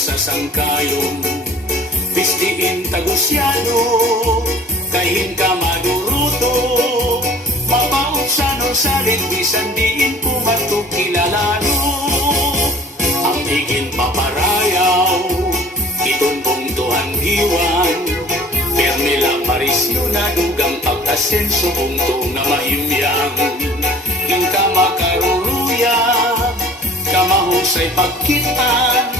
sangkayon Pistiin tagusyado Kahin ka maduruto Mapaot sa Bisan diin pumatok kilalano Ang tigin paparayaw Iton pong tuhan giwan Pernila Marisyo na dugang pagkasenso kung to na maimyang Inka makaruluya Kamahusay pagkitan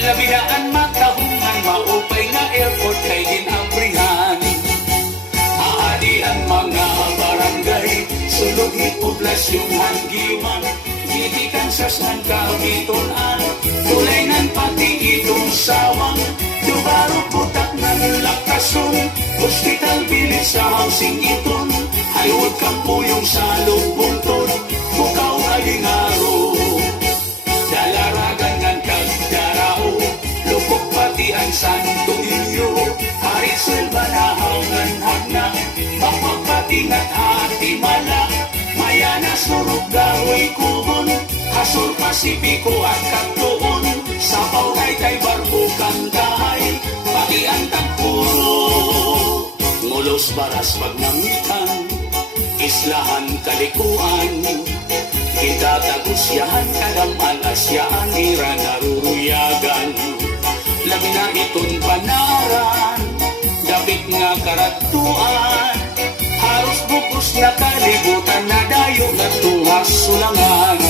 Labinaan matahungan Maupay nga airport kay ginabrihan. Aadi ang mga barangay Sulod poblasyon hanggiwan Gigikan sa sang kabitunan Tulay nan pati itong sawang. Dubaro putak ng lakason Hospital bilis sa housing iton Haywag kampuyong sa lubunton kubon Hasol Pasipiko at Katuon Sa paugay kay barko kandahay Pati ang tagpuro Ngulos baras magnamitan Islahan kalikuan Kita tagusyahan kadaman asyaan ira naruruyagan Labi na iton panaran Dabit nga karatuan Haros bukos na kalibutan na dayo na laço na margem.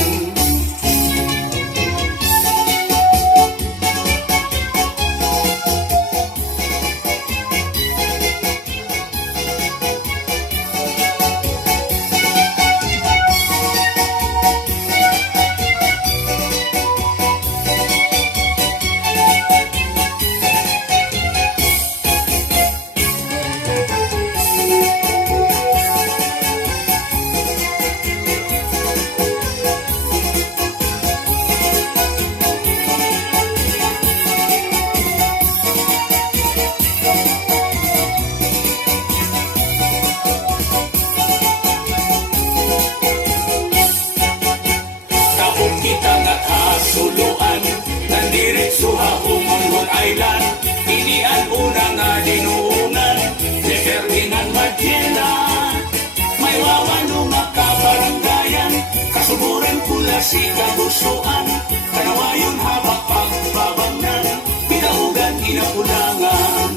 Neferdinan Magellan May wawano makabaranggayan Kasuburan pula si kagustuan Kanawayon habak pagbabangnan Pinahugan inapulangan.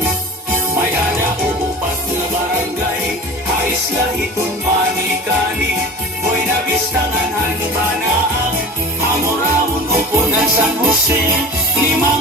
May ada uupat nga barangay Hais lahitun manikani. Hoy nabistangan hanibanaang Amorawon upunan San Jose? Lima